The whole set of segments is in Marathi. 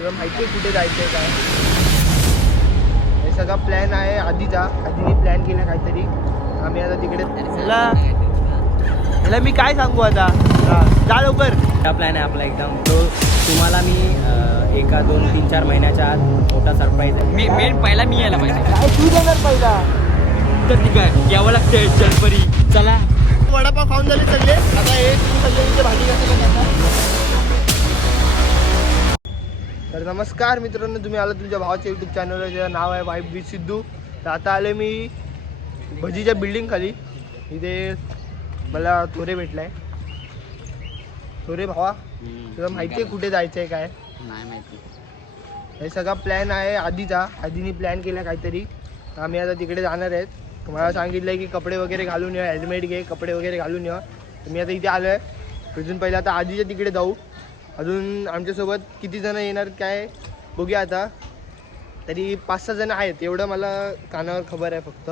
तुला माहिती आहे कुठे जायचंय काय. हे सगळा प्लॅन आहे आधीचा. आधीने प्लॅन केला काहीतरी. आम्ही आता तिकडे त्याला मी काय सांगू आता. जा लवकर. हा प्लॅन आहे आपला एकदम. तो तुम्हाला मी एका 2-3-4 महिन्याच्या आत मोठा सरप्राईज आहे. मी मेन पहिला मी यायला पाहिजे. काय तू देणार पहिला. तर ठीक आहे यावं लागते जलपरी. चला वडापाव खाऊन झाले सगळे. आता हे तुम्ही सगळे इथे भाजी घातली. तर नमस्कार मित्रांनो, तुम्ही आला तुमच्या भावाच्या यूट्यूब चॅनलवर. ज्याचं नाव आहे वाईफ विथ सिद्धू. तर आता आले मी भजीच्या बिल्डिंग खाली. इथे मला थोरे भेटलाय. थोरे भावा, तुला माहिती आहे कुठे जायचं आहे काय. नाही माहिती. हे सगळा प्लॅन आहे आधीचा. आधीने प्लॅन केला काहीतरी. आम्ही आता तिकडे जाणार आहेत. मला सांगितलं की कपडे वगैरे घालून या, हेल्मेट घे, कपडे वगैरे घालून या. तर मी आता इथे आलो आहे. तिथून पहिलं आता आधीच्या तिकडे जाऊ. अजून आमच्यासोबत किती जण येणार काय बघूया आता. तरी 5-6 जण आहेत एवढं मला कानावर खबर आहे. फक्त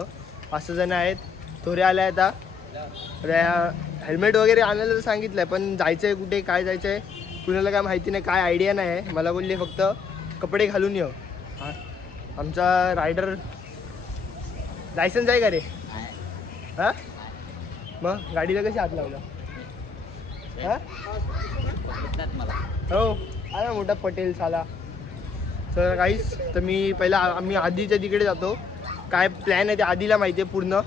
5-6 जण आहेत. थोडे आले आता. हेल्मेट वगैरे आणायला तर सांगितलं आहे, पण जायचं आहे कुठे, काय जायचं आहे कुणाला काय माहिती नाही, काय आयडिया नाही आहे. मला बोलले फक्त कपडे घालून ये. आमचा रायडर लायसन्स आहे का रे. हां मग गाडीला कशी हात लावला. हां हो आला मोठा पटेल साला. तर काहीच तर मी पहिला आम्ही आधीच्या तिकडे जातो. काय प्लॅन आहे ते आधीला माहिती आहे पूर्ण.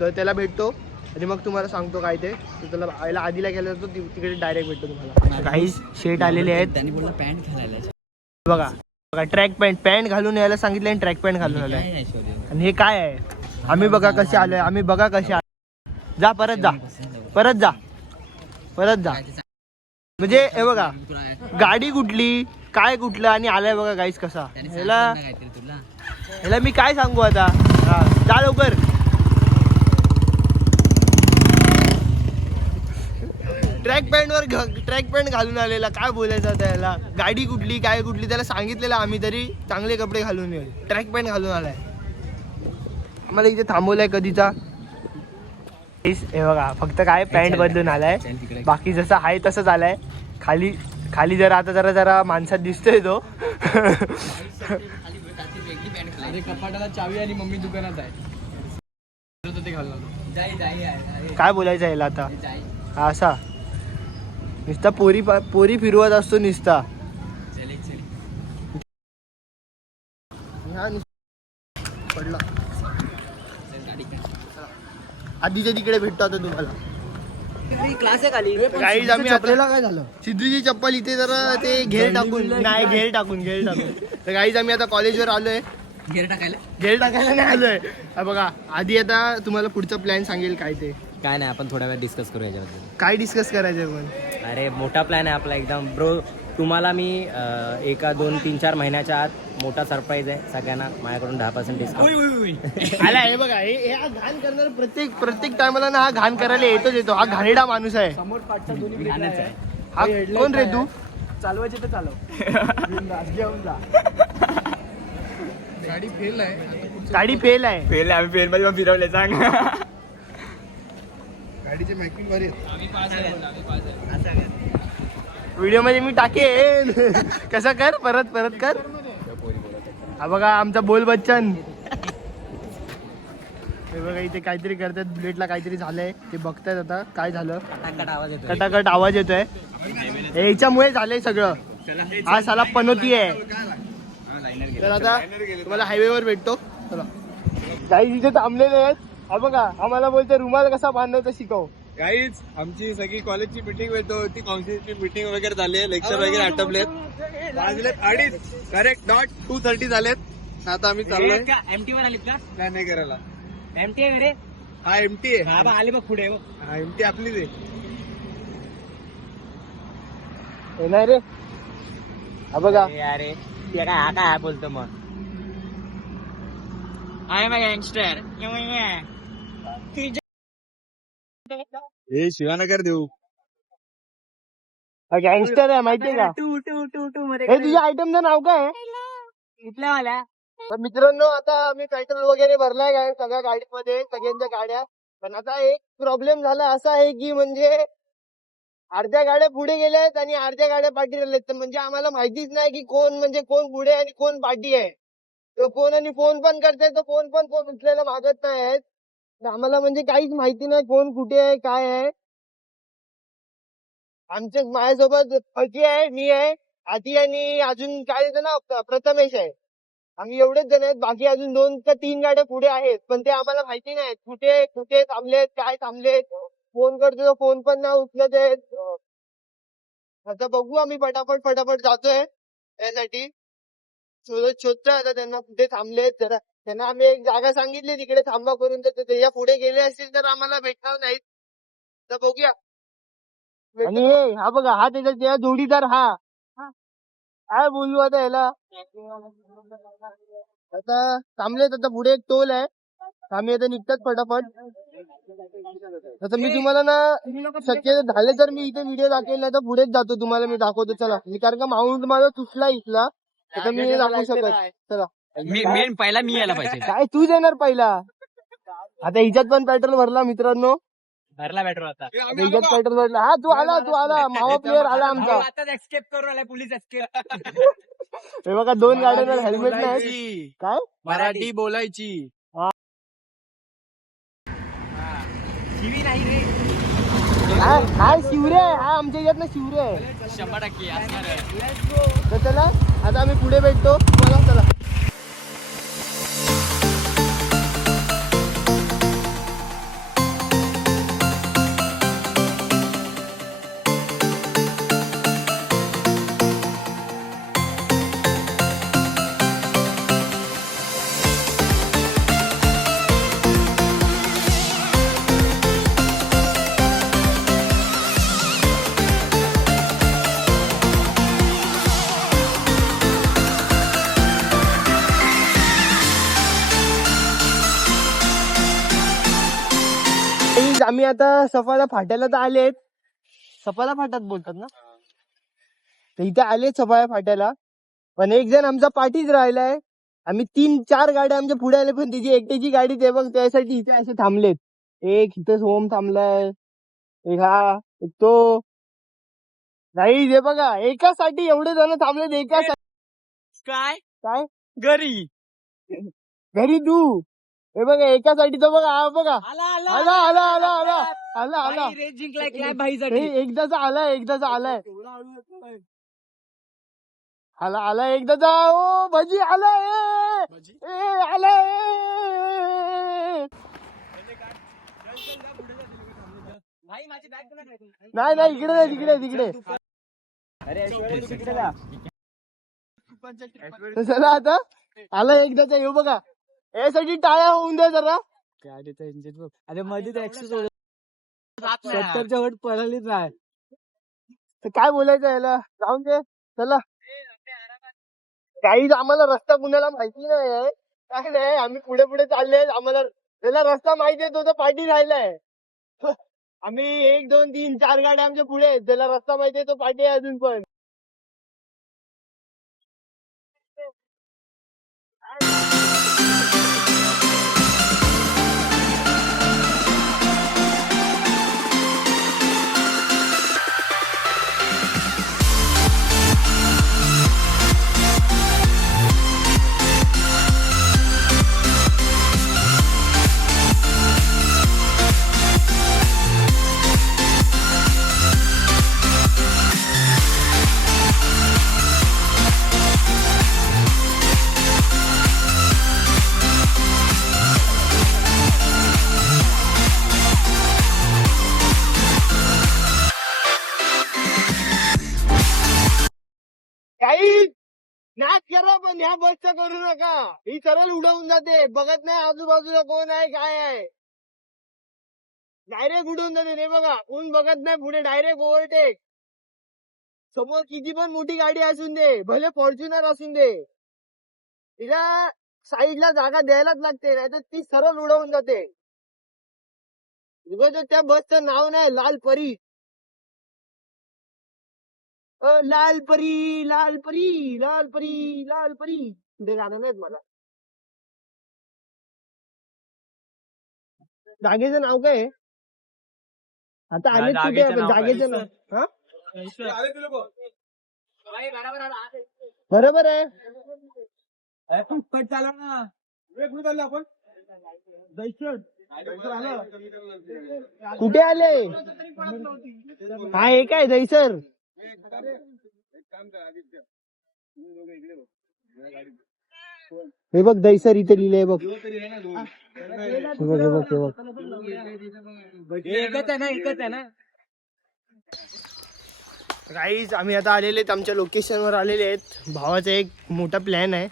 तर त्याला भेटतो आणि मग तुम्हाला सांगतो काय ते. तर त्याला पहिला आधीला गेला जातो, तिकडे डायरेक्ट भेटतो तुम्हाला. काही शेट आलेले आहेत. त्यांनी बोलला पॅन्ट घालायला. बघा बघा ट्रॅक पॅन्ट घालून यायला सांगितलं आणि ट्रॅक पॅन्ट घालून आलाय. आणि हे काय आहे. आम्ही बघा कसे आलोय. आम्ही बघा कसे आलो. जा परत जा, परत जा, परत जा. म्हणजे हे बघा गाडी कुठली काय कुठलं आणि आलाय बघा गाईस कसा. ह्याला मी काय सांगू आता. हा जा लवकर. ट्रॅक पॅन्ट घालून आलेला. काय बोलायचं आता याला. गाडी कुठली काय कुठली त्याला सांगितलेलं आम्ही, तरी चांगले कपडे घालून ये. ट्रॅक पॅन्ट घालून आलाय. आम्हाला इथे थांबवलाय कधीचा. हे बघा फक्त काय पॅन्ट बदलून आलाय. बाकी जसं आहे तसंच आलाय. खाली खाली जरा आता जरा माणसात दिसतोय तो. कपाटाला चावी आणि मम्मी दुकानात आहे. काय बोलायचं याला आता. हा असा नुसता पोरी फिरवत असतो नुसता. पडला. आधीच्या तिकडे भेटतो आता तुम्हाला. क्लास आहे खाली. गाईज आम्ही आपल्याला काय झालं. सिद्धूची चप्पल इथे जरा ते घेर टाकून नाही घेर टाकून तर गाईज आम्ही आता कॉलेजवर आलोय. गेअर टाकायला नाही आलोय. बघा आधी आता तुम्हाला पुढचा प्लॅन सांगेल काय ते. काय नाही, आपण थोड्या वेळ डिस्कस करू याच्याबद्दल. काय डिस्कस करायचं पण. अरे मोठा प्लॅन आहे आपला एकदम ब्रो. तुम्हाला मी एका 2-3-4 महिन्याच्या आत मोठा सरप्राईज आहे सगळ्यांना. माझ्याकडून 10% डिस्काउंट आला. हे बघा हे हा घाण करणार प्रत्येक टायमाला ना. हा घाण करायला येतो. हा घाणेरडा माणूस आहे. समोर पाठचा दोन्ही आहे. हा कोण रे तू. चालवायचे तर चालव. घेऊन जा. गाडी फेल आहे. आम्ही फेल मध्ये फिरवले सांग. गाडीचे मॅकिंग बरे व्हिडिओ मध्ये मी टाकेन. कसं कर परत कर. हा बघा आमचा बोल बच्चन. हे बघा इथे काहीतरी करतात. बुलेटला काहीतरी झालंय ते बघतायत आता काय झालं. कटाकट आवाज येतोय. याच्यामुळे झालंय सगळं. हा साला पनोती आहे. तर आता तुम्हाला हायवेवर भेटतो. चला काही इथे थांबलेले आहेत. हा बघा आम्हाला बोलते रुमाल कसा बांधायचा शिकव. गाईज आमची सगळी कॉलेजची मीटिंग होती. काउन्सिलची मीटिंग वगैरे झाली आहे. लेक्चर वगैरे आटपलेत. वाजलेत 2:30 करेक्ट डॉट 2:30 झालेत. आता आम्ही चाललोय. एमटी वर आलीत का. नाही करायला. एमटी आहे रे. हा एमटी आहे. हा आली बघ पुढे. हा एमटी आपलीच आहे. येणार रे. हा बघा अरे ते काय हा काय बोलतो मग. आहे मग गँगस्टर. हे शिवानगर देऊ. गँगस्टर आहे माहितीये का. हे तुझ्या आयटमचं नाव काय आहे. इथल्या वाल्या. तर मित्रांनो आता आम्ही पेट्रोल वगैरे भरलाय काय सगळ्या गाडीमध्ये सगळ्यांच्या गाड्या. पण आता एक प्रॉब्लेम झाला असा आहे की म्हणजे अर्ध्या गाड्या पुढे गेल्या आहेत आणि अर्ध्या गाड्या पाठी राहिल्यात. तर म्हणजे आम्हाला माहितीच नाही की कोण म्हणजे कोण पुढे आणि कोण पाठी आहे. तर कोण आणि फोन पण करताय तर फोन पण कोण उचलायला मागत नाहीत. तर आम्हाला म्हणजे काहीच माहिती नाही कोण कुठे आहे काय आहे. आमच्या माझ्यासोबत फकी आहे, मी आहे, आती आणि अजून काय येतं ना प्रथमेश आहे. आम्ही एवढेच जण आहेत. बाकी अजून 2 का 3 गाड्या पुढे आहेत पण ते आम्हाला माहिती नाही कुठे कुठे थांबलेत काय थांबलेत. फोन करतो फोन पण नाही उचलत आहेत. आता बघू आम्ही फटाफट फटाफट जातोय त्यासाठी. शोधत शोधतोय आता त्यांना कुठे थांबलेत. जरा त्यांना आम्ही एक जागा सांगितली तिकडे थांबा करून तर ते त्याच्या पुढे गेले असतील तर आम्हाला भेटणार नाहीत. तर बघूया. आणि हा बघा हा त्याचा जोडीदार हा. काय बोलू आता याला. आता थांबलेत आता पुढे एक टोल आहे. आम्ही आता निघतात फटाफट. आता मी तुम्हाला ना शक्य झाले तर मी इथे व्हिडिओ दाखवेल नाही तर पुढेच जातो तुम्हाला मी दाखवतो चला. कारण का माउंट माझा तुटला इथला. आता मी नाही दाखवू शकत. चला मेन पहिला मी यायला पाहिजे. काय तू देणार पहिला. आता हिच्यात पण पेट्रोल भरला मित्रांनो. भरला पेट्रोल आता. आता हिच्यात पेट्रोल भरला. हा तू आला मावा प्लेअर आला आमचा. आताच एस्केप करून आलाय पोलीस एस्केप. हे बघा 2 गाड्यांवर हेल्मेट नाही. काय मराठी बोलायची. शिवी नाही रे. हा शिवरे आहे. हा आमच्या याच्यात ना शिवरे आहे. 100% असणार आहे. तर चला आता आम्ही पुढे भेटतो तुम्हाला. चला आम्ही आता सफाळा फाट्याला तर आलेत. सफाळा फाट्यात बोलतात ना. तर इथे आलेत सफाळा फाट्याला. पण एक जण आमचा पाठीच राहिलाय. आम्ही 3-4 गाड्या आमच्या पुढे आले पण त्याची एकट्याची गाडी ते बघ त्यासाठी इथे असे थांबलेत. एक इथं होम थांबलाय. एक हा एक तो. नाही हे बघा एकासाठी एवढे जण थांबलेत एकासाठी. काय काय घरी घरी तू. हे बघा एकासाठी तर बघा हा बघा आला आला आला आला आला आला आला. रेस जिंकलाय काय भाईसाठी. एकदाचा आलाय एकदाचा आलाय. आला आला एकदाचा. ओ भजी आलाय. आलाय. भाई माझी बॅग नाही नाही इकडे नाही तिकडे तिकडे. तर चला आता आला एकदाचा येऊ बघा. यासाठी टाळ्या होऊन द्या जरा. गाडीचा इंजिन बघ. अरे मध्ये तर ऍक्सेस 70च्या वर पळालीच आहे. तर काय बोलायचं याला जाऊन दे. चला काही आम्हाला रस्ता कुणाला माहिती नाही आहे. काय नाही आम्ही पुढे पुढे चालले. आम्हाला त्याला रस्ता माहिती आहे तो तर पाठी राहिलाय. आम्ही 1 2 3 4 गाड्या आमच्या पुढे आहेत. त्याला रस्ता माहिती आहे तो पाठी आहे अजून पण. काही नाच करा पण ह्या बसचं करू नका. ही सरळ उडवून जाते. बघत नाही आजूबाजूला कोण आहे काय आहे. डायरेक्ट उडवून जाते. हे बघा कोण बघत नाही पुढे डायरेक्ट ओव्हरटेक. समोर किती पण मोठी गाडी असून दे भले फॉर्च्युनर असून दे तिला साईडला जागा द्यायलाच लागते नाहीतर ती सरळ उडवून जाते. उगाच त्या बसचं नाव नाही लाल परी. लाल परी लाल परी लाल परी लाल परी. ते गाणं नाहीत मला. जागेचं नाव काय आहे? आता आले कुठे आपण जागेचं ना हा? बरोबर आहे. कुठे आले हा हे काय दहीसर हे बघ दहीसर इथे लिहिलंय बघ हे बघ हे बघ हे बघ एकच आहे ना गाईज आम्ही आता आलेले आहेत आमच्या लोकेशनवर आलेले आहेत. भावाचा एक मोठा प्लॅन आहे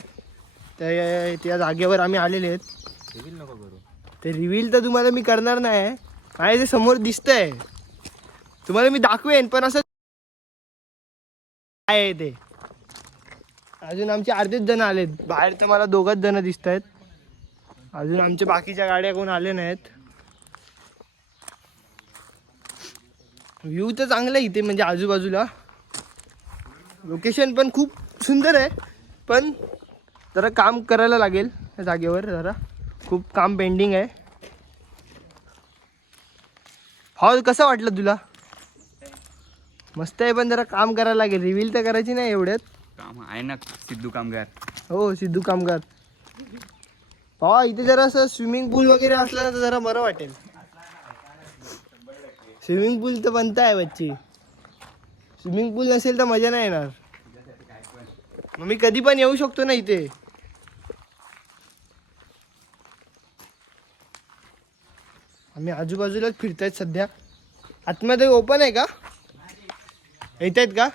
तर त्या जागेवर आम्ही आलेले आहेत. ते रिव्हील तर तुम्हाला मी करणार नाही माझ्या ते समोर दिसतंय तुम्हाला मी दाखवेन पण असं काय आहे ते. अजून आमचे अर्धेच जण आलेत बाहेर तर मला 2च जण दिसत आहेत. अजून आमच्या बाकीच्या गाड्या कोण आले नाहीत. व्ह्यू तर चांगला आहे इथे म्हणजे आजूबाजूला लोकेशन पण खूप सुंदर आहे पण जरा काम करायला लागेल त्या जागेवर जरा खूप काम पेंडिंग आहे. हॉल कसं वाटलं तुला? मस्त आहे पण जरा काम करायला लागेल. रिव्हील तर करायची नाही एवढ्यात. काम आहे ना सिद्धू कामगार. हो सिद्धू कामगार. भावा इथे जरा असं स्विमिंग पूल वगैरे असलं तर जरा बरं वाटेल. स्विमिंग पूल तर बनता आहे बच्ची. स्विमिंग पूल नसेल तर मजा नाही येणार. मग मी कधी पण येऊ शकतो ना इथे. आम्ही आजूबाजूलाच फिरतायत सध्या. आतमध्ये ओपन आहे का? येत आहेत का?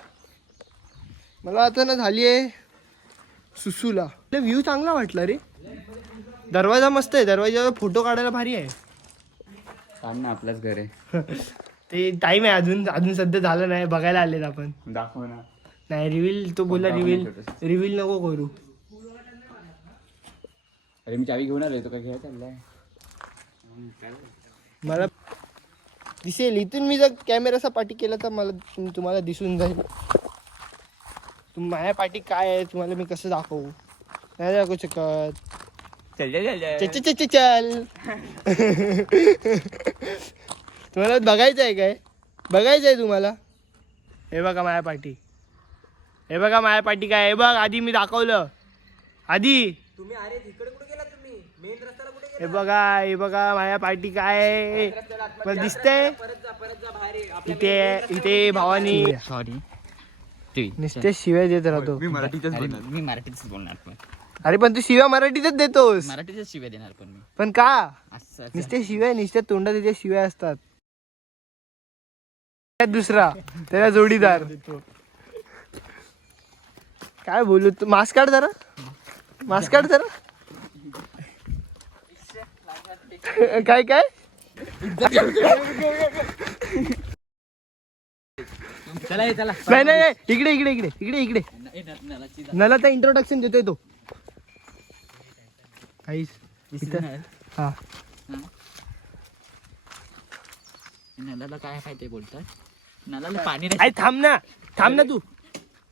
मला आता ना झाली आहे सुसूला. व्ह्यू चांगला वाटला रे. दरवाजा मस्त आहे. दरवाजावर फोटो काढायला भारी आहे. ना आपलंच घर आहे. ते टाइम आहे अजून सध्या झालं नाही. बघायला आलेत आपण. दाखव ना. नाही रिव्हील तो बोला रिव्हील नको करू. अरे मी चावी घेऊन आलोय तो काय घ्यायला चाललाय. मला दिसेल इथून मी जर कॅमेराचा पाठी केला तर मला तुम्हाला दिसून जाईल. माझ्या पाठी काय आहे तुम्हाला मी कसं दाखवू नाही दाखवू शकत. चल तुम्हाला बघायचं आहे काय? बघायचं आहे तुम्हाला? हे बघा माझ्या पाठी. हे बघा माझ्या पाठी काय हे बघ. आधी मी दाखवलं आधी. तुम्ही अरे इकडे कुठे गेला तुम्ही? मेन रस्त्याला कुठे हे बघा माझ्या पाठी काय आहे मला दिसतंय. परत जा बाहेर. इथे भावानी सॉरी नुसते शिव्या देत राहतो. मी मराठीतच बोलणार पण. अरे पण तू शिव्या मराठीतच देतोस. मराठीतच शिव्या देणार पण मी. पण का? असं नुसते शिव्या नुसत्या तोंडात त्याच्या शिव्या असतात. दुसरा त्याला जोडीदार काय बोलू तू. मास्क काढ जरा. मास्क काढ जरा. काय काय चला नाही इकडे नलाचा इंट्रोडक्शन देतोय तो. काहीच हा नलाला काय माहिती बोलतात. नलाला पाणी आई थांब ना तू.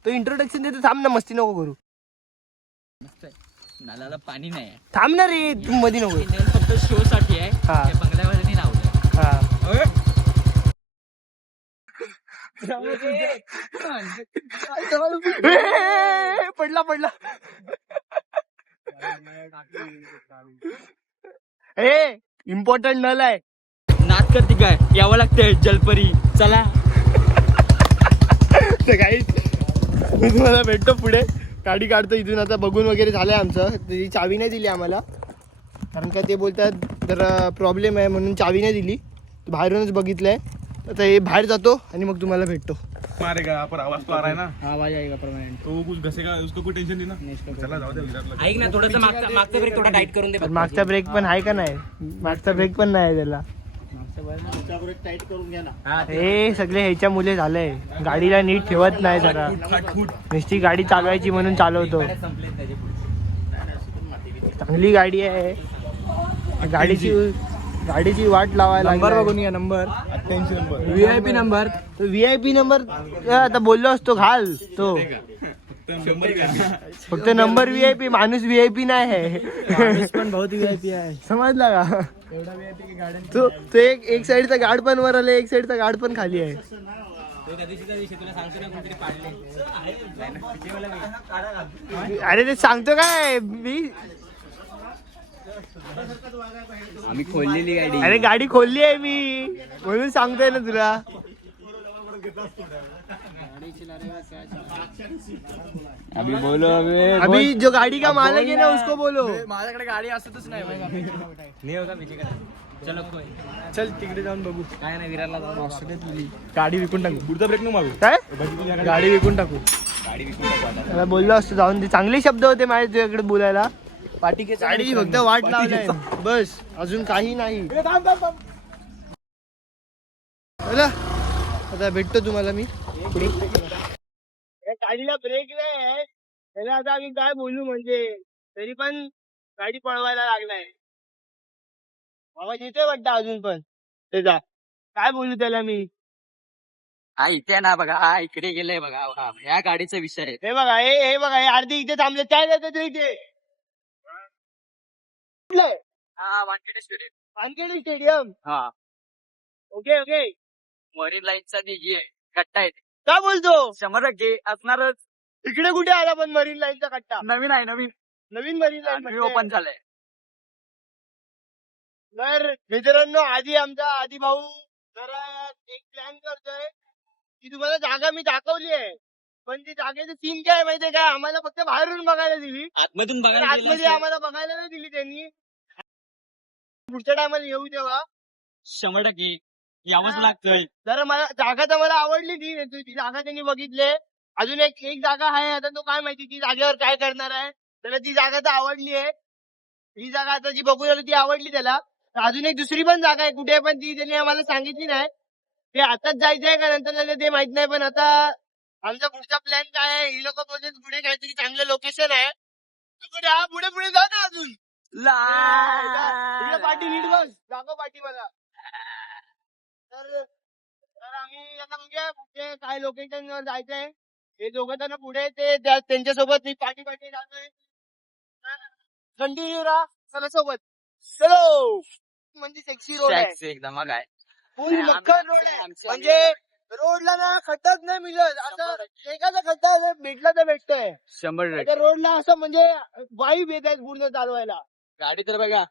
तो इंट्रोडक्शन देतो. थांब ना मस्ती नको करू. नलाला पाणी नाही. थांब ना रे तू मध्ये नको. फक्त शो साठी आहे. हा. बंगल्यावाल्यांनी लावलं. हा पडला ए इम्पॉर्टंट नल आहे. नाच करते काय यावं लागतंय जलपरी. चला काही मी तुम्हाला भेटतो पुढे. गाडी काढतो इथून. आता बघून वगैरे झालंय आमचं. ती चावी नाही दिली आम्हाला कारण का ते बोलतात जरा प्रॉब्लेम आहे म्हणून चावी नाही दिली. बाहेरूनच बघितलंय. आता हे बाहेर जातो आणि मग तुम्हाला भेटतो. मारेगा पर आवाज तो आ रहा है ना. आवाज आएगा परमानेंट. तो वो कुछ घसेगा उसको कोई टेंशन नहीं ना. चला जाओ दे विराटला. ऐक ना थोडस मागचा ब्रेक थोडा टाईट करून दे. मागचा ब्रेक पण आहे का नाही? मागचा ब्रेक पण नाही त्याला. हे सगळे ह्याच्या मुले झालंय. गाडीला नीट ठेवत नाही जरा. नुसती गाडी चालवायची म्हणून चालवतो. चांगली गाडी आहे. गाडीची वाट लावायला नंबर बघून या. Number VIP number. VIP number आता बोललो असतो घाल तो. फक्त नंबर VIP. माणूस VIP नाही आहे. पण बहुत VIP आहे. समजला का? तो एक साईडचा गार्ड पण वर आले, एक साईडचा गार्ड पण खाली आहे. अरे ते सांगतो काय मी, आम्ही खोललेली गाडी. अरे गाडी खोलली आहे मी म्हणून सांगतोय ना तुला. अभी बोलो अभी जो गाड़ी का मालक है ना उसको बोलो. माझ्याकडे गाडी असतच नाही नाही होगा पीछे का. चलो कोई. चल तिकडे जाऊन बघू. काय नाही विरारला जाऊन गाडी विकून टाकू. पुढचा ब्रेक नको मागू. काय गाडी विकून टाकू. गाडी विकून टाकू आता. त्याला बोललो असतो जाऊन. ते चांगले शब्द होते माझ्या तुझ्याकडे बोलायला. गाडीची फक्त वाट लावलाय बस, अजून काही नाही. चला आता भेटतो तुम्हाला मी पुढे. या गाडीला ब्रेक नाही आहे, त्याला आता आम्ही काय बोलू म्हणजे, तरी पण गाडी पळवायला लागलाय. आवाज येतोय वाटतं अजून पण त्याचा. काय बोलू त्याला मी. हा इथे ना बघा, हा इकडे गेले बघा, ह्या गाडीचा विषय आहे. हे बघा, हे बघा, हे अर्धी इथे थांबले, काय जातं ते इथे. कुठलंय? हा वानखेडे स्टेडियम. वानखेडे स्टेडियम. हा ओके ओके. मरीन लाईनचा दिघी आहे, कट्टा आहे. काय बोलतो. 100% असणारच. इकडे कुठे आला पण मरीन लाईनचा कट्टा. नवीन आहे, नवीन नवीन मरीन नवीन लाईन ओपन झालंय. तर मित्रांनो, आधी भाऊ जरा एक प्लॅन करतोय की तुम्हाला जागा मी दाखवली आहे, पण ती जागेचं सीन काय माहितीये का, आम्हाला फक्त बाहेरून बघायला दिली, आतमधून तर आतमध्ये आम्हाला बघायला नाही दिली त्यांनी. पुढच्या टायमाला येऊ तेव्हा 100% यावंच लागतंय. जरा मला जागा तर मला आवडली ती जागा त्यांनी बघितले. अजून एक जागा आहे, आता तो काय माहिती ती जागेवर काय करणार आहे. त्याला ती जागा तर आवडली आहे, ही जागा आता जी बघू झाली ती आवडली त्याला. तर अजून एक दुसरी पण जागा आहे कुठे, पण ती त्यांनी आम्हाला सांगितली नाही. ते आताच जायचंय का नंतर झालं ते माहित नाही. पण आता आमचा पुढचा प्लॅन काय आहे, ही लोक बोलतात पुढे काहीतरी चांगलं लोकेशन आहे. पुढे पुढे जा ना अजून. इकडे पाठी नीट बस, दाखव पाठी मला. तर आम्ही आता बघूया पुढे काय लोकेशन वर जायचंय. हे दोघं जण पुढे ते त्यांच्यासोबत मी पाठी जातोय. कंटिन्यू राहा चला सोबत. चलो. म्हणजे सेक्सी रोड आहे एकदम मग आहे. फुल मक्खर रोड आहे. म्हणजे रोडला ना खड्डाच नाही मिळत. असं एखादा खड्डा भेटला तर भेटतंय. 100%. त्या रोडला असं म्हणजे वाईब येत आहेत पूर्ण चालवायला. गाडी तर बघा,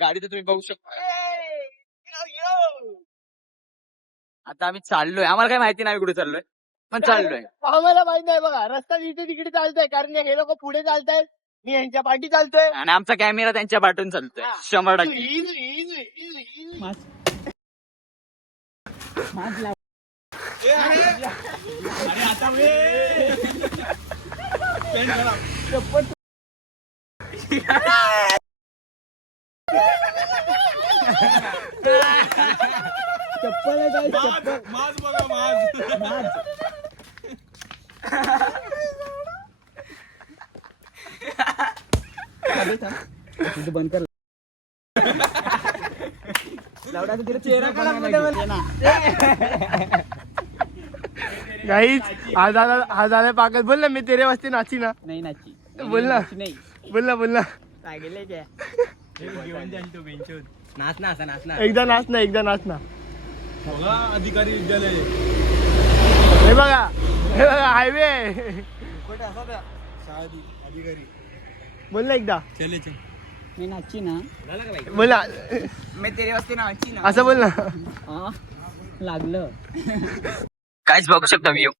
गाडी तर तुम्ही बघू शकता. आता आम्ही चाललोय, आम्हाला काही माहिती नाही कुठे चाललोय, पण चाललोय. आम्हाला माहित नाही बघा, रस्ता इथे तिकडे चालतोय कारण हे लोक पुढे चालतायत, मी यांच्या पाठी चालतोय. आणि आमचा कॅमेरा त्यांच्या पाठून चालतोय. 100%. चप्पल आहे काय, चप्पल. माझ बघा, माझ. बंद कर. गाईज हा झालाय पाकत. बोल ना, मी तेरे वाजते नाची ना. नाही नाची, बोल ना, नाही बोल ना. नाच ना, असा नाच ना. एकदा नाच ना. बघा अधिकारी विद्यालय. हे बघा हायवे. अधिकारी बोल ना एकदा. चले. मी नाची ना. बोल ना, मी तेरे वाजते नाची ना. असं बोल ना. लागलं. काहीच बघू शकता व्ह्यू.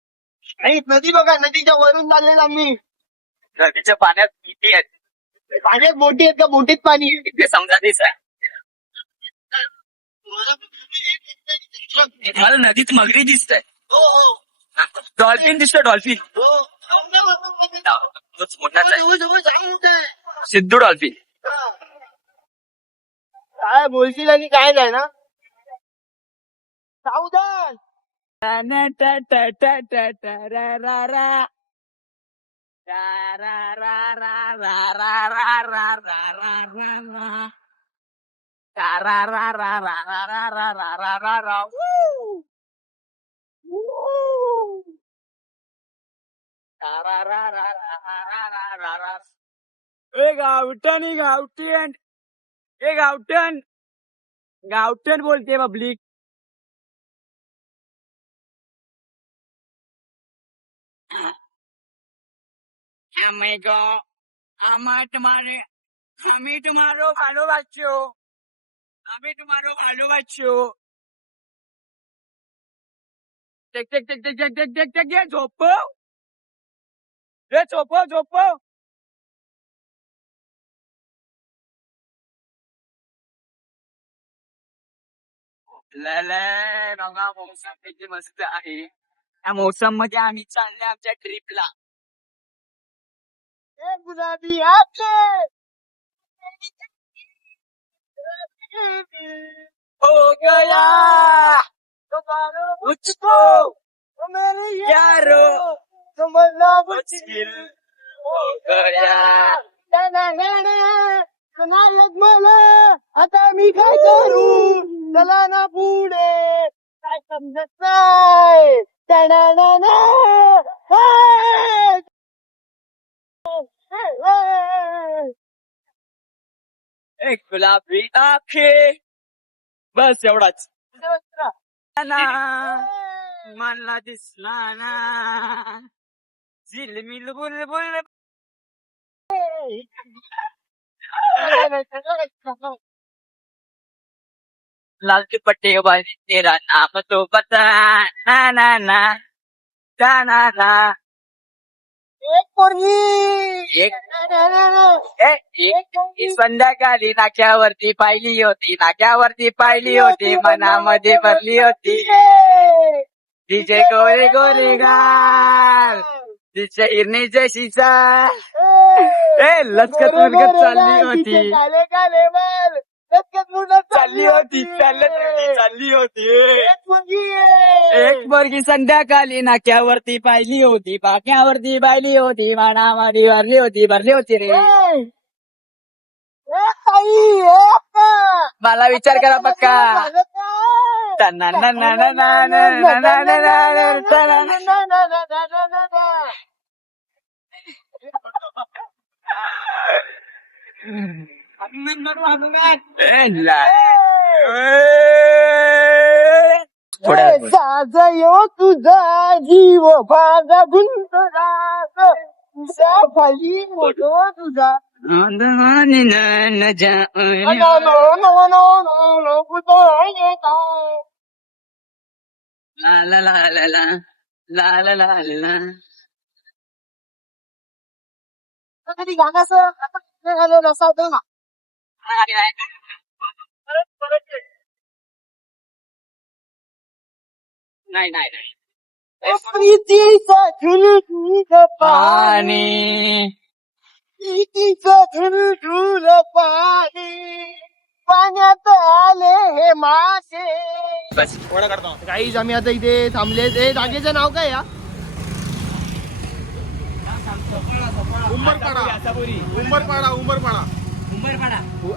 नदी बघा, नदीच्या वरून चाललेला आम्ही. नदीच्या पाण्यात किती आहेत, पाण्यात बोटी आहेत का, बोटीत पाणी. ते समजा तेच आहे. मला नदीत मगरी दिसतंय. डॉल्फिन दिसतोय, डॉल्फिन. मोठाच आहे. सिद्धू डॉल्फिन. काय बोलशील आणि काय नाही ना. सावधान. गावठण गावठण. गावठण बोलते पब्लिक. हमें तुम्हारो ভালোবাসছো. আমি তোমারও ভালোবাসছো. টেক টেক টেক টেক টেক টেক টেক টেক झोपो. रे झोपो झोपो. बघा मौसम किती मस्त आहे. या मौसम मध्ये आम्ही चालले आमच्या ट्रिपला. गुलाबी आंखें हो गया मुझको मेरी यारो समझना मुश्किल हो गया. मला आता मी काय करू चला ना पुढे काय समजत नाही टणाणाणा. एक गुलाबी आंखें. बस एवढाच. ना मला दिसला ना झिलमिल बुलबुल. लाल दुपट्टे वाली तेरा नाम तो बता. ना ना ना ना ना ना. एक पोरगी एक संध्याकाळी नाक्यावरती पाहिली होती मनामध्ये भरली होती. तिचे गोरे गोरे गाल तिच्या इरणीच्या शिसा लचकत मुलगत चालली होती. चालली होती. एक पोरगी संध्याकाळी नाक्यावरती पाहिली होती बाक्यावरती पाहिली होती मनामध्ये भरली होती रे. मला विचार करा पक्का. जाजयो तुझा जीव माझा गुंतला तुझा खाली मोठो तुझा कधी गाणं नसावं ना. नाही नाही नाही. प्रीतीचा झुलझुल पाणी प्रीतीचा झुलझुल पाणी पाण्यात आले हे मासे. बस काहीच आम्ही आता इथे थांबले. ते जागेचं नाव काय या उंबरपाडा.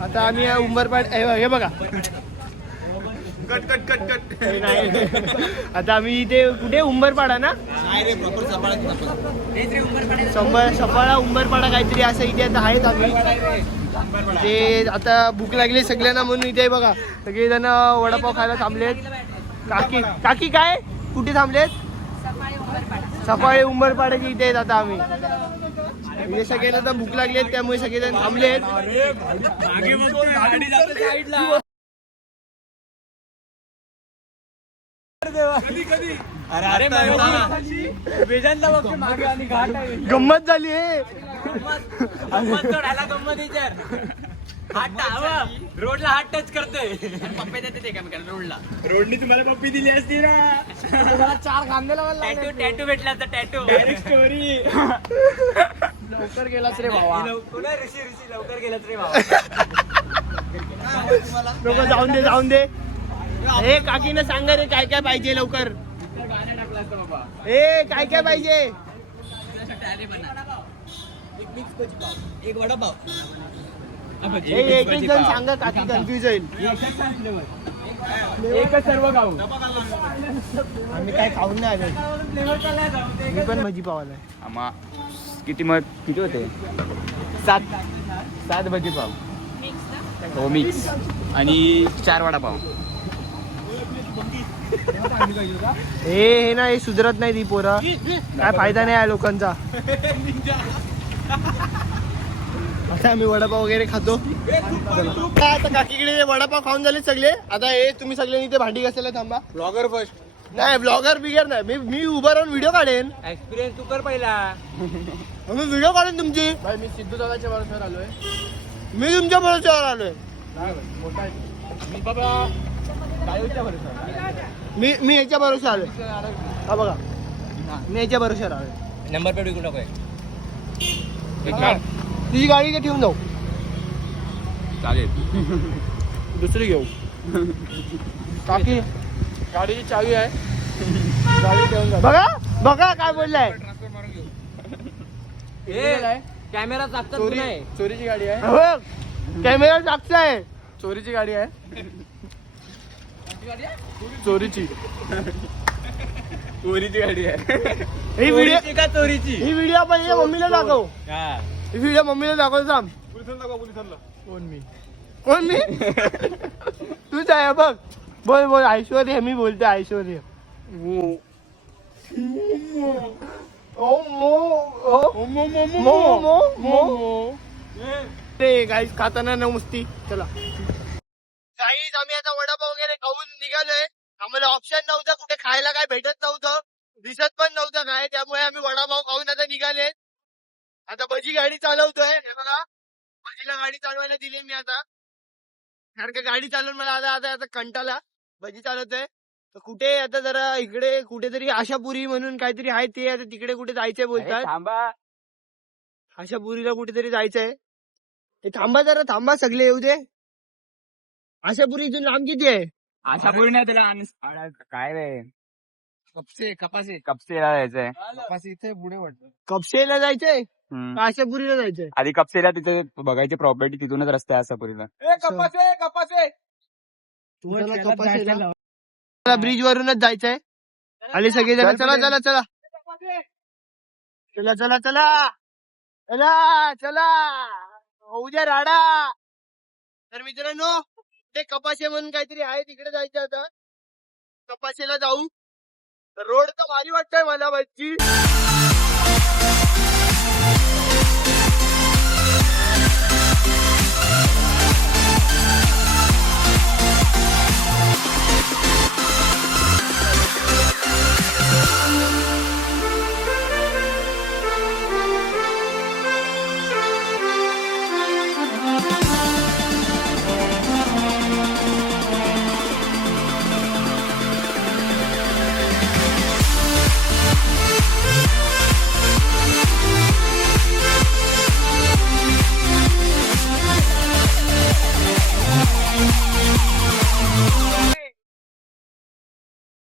आता आम्ही उंबरपाड हे बघा कट. आता आम्ही इथे कुठे उंबरपाडा ना सफाळा उंबरपाडा काहीतरी असं इथे आता आहेत आम्ही. ते आता भूक लागली सगळ्यांना म्हणून इथे बघा सगळेजण वडापाव खायला थांबलेत. काकी काय कुठे थांबलेत. सफाळे उंबरपाड्याच्या इथे आहेत आता आम्ही. म्हणजे सगळ्यांना आता भूक लागली आहे त्यामुळे सगळेजण थांबलेत. गंमत झाली रोडला हात टच करतोय. पप्पी देते ते काय रोडला. रोडनी तुम्हाला पप्पी दिली असती ना. 4 खांदेला टॅटू भेटला तर टॅटू. स्टोरी लवकर गेलाच रे भावा. ऋषी लवकर गेलाच रे भावा. लोक जाऊन दे. हे काकीनं सांगा रे काय काय पाहिजे लवकर. ए काय काय पाहिजे. एक वडापाव. एक जण सांगा काकी कन्फ्युज होईल. एकच सर्व खाऊ. आम्ही काय खाऊन नाही आलो. मी पण भजी पावाला आहे. आम्हा किती होते 7 भजी पाव. हो मिक्स आणि 4 वडापाव. हे ना हे सुधरत नाही ती पोरं, काय फायदा नाही या लोकांचा. आता आम्ही वडापाव वगैरे खातो. आता काकीकडे वडापाव खाऊन झाले सगळे. आता हे तुम्ही सगळे इथे भांडी घासायला थांबा. Blogger first. नाही ब्लॉगर बिगर नाही, मी उभा राहून व्हिडिओ काढेन. एक्सपिरियन्स तू कर पहिला. मी व्हिडिओ काढेन तुमची. मी सिद्धू दादाच्या बरोबर आलोय. मी तुमच्या भरोश्यावर आलोय. मी बाबा गाडीच्या बरोबर. मी याच्या भरोश्यावर आलोय. हा बघा, मी याच्या भरोश्यावर आलोय. नंबर प्लेट विकू नको. तुझी गाडी इथे ठेवून जाऊ. चालेल. दुसरी घेऊ. काकी गाडीची चावी आहे. गाडी ठेवून जा. बघा बघा काय बोललाय. कॅमेरा चाकतात तू नाही. चोरीची गाडी आहे. कॅमेरा साक्ष आहे. चोरीची गाडी आहे. चोरीची गाडी आहे. ही व्हिडिओ का चोरीची? ही व्हिडिओ आपण या मम्मीला दाखव. हा. ही व्हिडिओ मम्मीला दाखव. सांग पोलिसांना कोण मी. तूच आहे बघ. बोल बोल. ऐश्वर्य मी बोलते. ऐश्वर्य. गाईस खाताना न मुस्ती. चला गाईस आम्ही आता वडापाव वगैरे खाऊन निघालोय. आम्हाला ऑप्शन नव्हतं, कुठे खायला काय भेटत नव्हतं, दिसत पण नव्हतं काय, त्यामुळे आम्ही वडापाव खाऊन आता निघाले. आता भजी गाडी चालवतोय. हे बघा भजीला गाडी चालवायला दिली मी आता. कारण का गाडी चालवून मला आता आता आता कंटाला. भजी चालवतोय तर कुठे आता जरा इकडे कुठेतरी आशापुरी म्हणून काहीतरी आहे, ते आता तिकडे कुठे जायचंय बोलतात. थांबा. आशापुरीला कुठेतरी जायचंय. ते थांबा जरा, थांबा सगळे येऊ दे. आशापुरी इथून लांब किती आहे. आशापुरी नाही त्याला काय रे कपसेला जायचंय. इथे पुढे वाटतं. कपशेला जायचंय का आशापुरीला जायचंय. आधी कपसेला तिथे बघायची प्रॉपर्टी, तिथूनच रस्ता आहे आशापुरीला. ब्रिज वरूनच जायचंय. आले सगळे जण. चला चला चला चला चला चला चला चला. उद्या राडा. तर मित्रांनो ते कपाशे म्हणून काहीतरी आहे, तिकडे जायचं आता. कपाशेला जाऊ. रोड तर भारी वाटतोय मला भजी.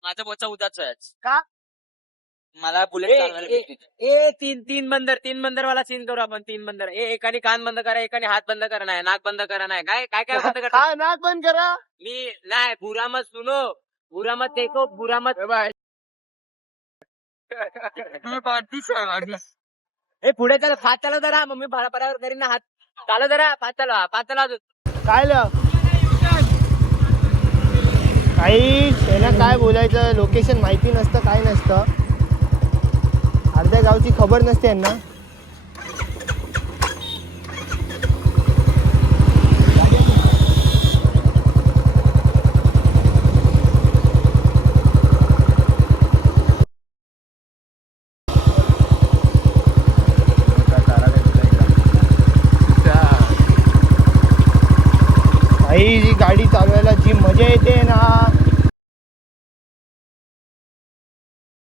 माझा बोचा उदाच आहे. का? मला बुलेट तीन बंदर वाला सीन करू आपण. 3 बंदर. एकाने कान बंद करा, एकाने हात बंद करा, नाही नाक बंद करा, नाही काय काय काय बंद करा. हा नाक बंद करा. मी नाही. बुरा मत सुनो, बुरा मत देखो, बुरा मत. ए पुढे चला. फात चालव जरा. मम्मी बराबर करीन ना. हात चालव जरा. फात चालवा. फात चालवा. काय काही त्याला काय बोलायचं, लोकेशन माहिती नसतं, काय नसतं. अर्ध्या गावची खबर नसते यांना. भाई जी गाडी चालवायला जी मजा येते ना,